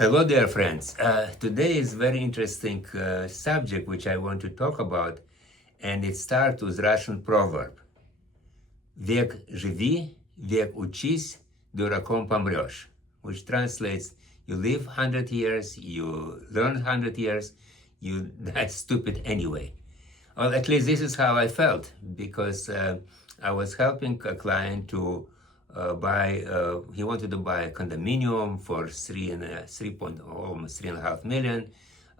Hello there, friends. Today is very interesting subject which I want to talk about, and it starts with Russian proverb. Век живи, век учись, дураком помрешь, which translates, you live 100 years, you learn 100 years, you die stupid anyway. Well, at least this is how I felt, because I was helping a client to he wanted to buy a condominium for almost $3.5 million.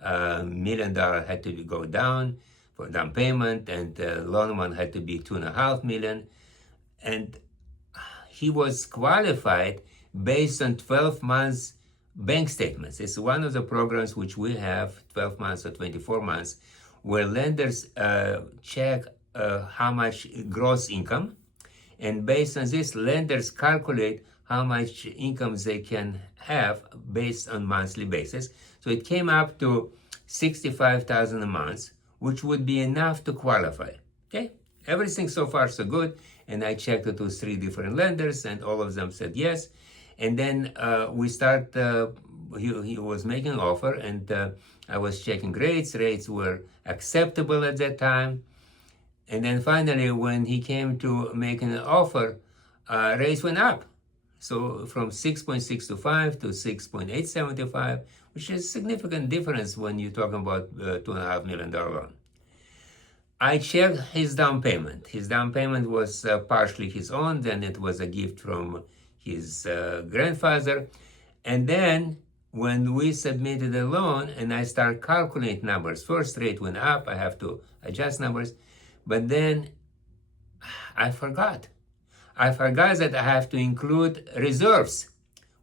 $1 million had to go down for down payment, and the loan one had to be $2.5 million. And he was qualified based on 12 months bank statements. It's one of the programs which we have, 12 months or 24 months, where lenders check how much gross income. And based on this, lenders calculate how much income they can have based on monthly basis. So it came up to $65,000 a month, which would be enough to qualify. Okay, everything so far so good. And I checked it with 3 different lenders, and all of them said yes. And then we start. He was making an offer, and I was checking rates. Rates were acceptable at that time. And then finally, when he came to make an offer, rates went up. So from 6.625 to 6.875, which is a significant difference when you're talking about $2.5 million loan. I checked his down payment. His down payment was partially his own, then it was a gift from his grandfather. And then when we submitted the loan and I start calculating numbers, first rate went up, I have to adjust numbers. But then I forgot. I forgot that I have to include reserves.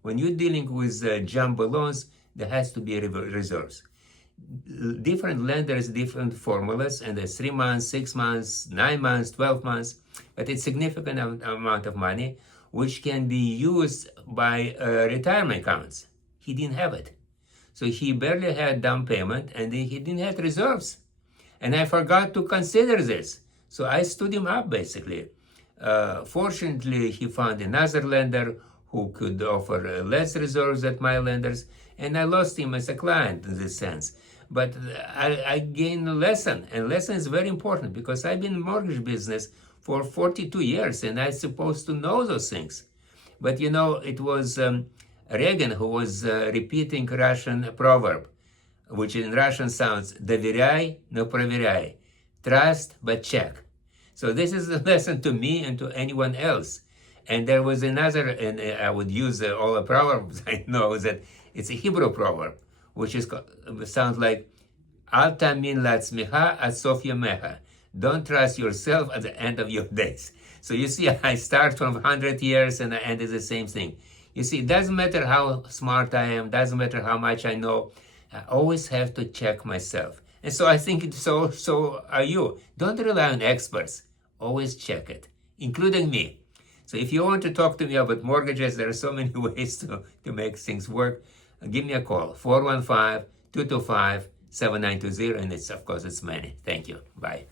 When you're dealing with jumbo loans, there has to be reserves. Different lenders, different formulas, and there's 3 months, 6 months, 9 months, 12 months, but it's significant amount of money which can be used by retirement accounts. He didn't have it. So he barely had down payment, and he didn't have reserves. And I forgot to consider this. So I stood him up, basically. Fortunately, he found another lender who could offer less reserves than my lenders, and I lost him as a client in this sense. But I gained a lesson, and lesson is very important because I've been in the mortgage business for 42 years, and I'm supposed to know those things. But you know, it was Reagan who was repeating Russian proverb, which in Russian sounds, доверяй, но проверяй. Trust, but check. So this is a lesson to me and to anyone else. And there was another, and I would use all the proverbs I know, that it's a Hebrew proverb, which sounds like, Al tamin la'atzmecha ad sof yamecha. Don't trust yourself at the end of your days. So you see, I start from 100 years and I end at the same thing. You see, it doesn't matter how smart I am, doesn't matter how much I know, I always have to check myself. And so I think so are you. Don't rely on experts. Always check it, including me. So if you want to talk to me about mortgages, there are so many ways to make things work. Give me a call, 415-225-7920, and of course, it's many. Thank you. Bye.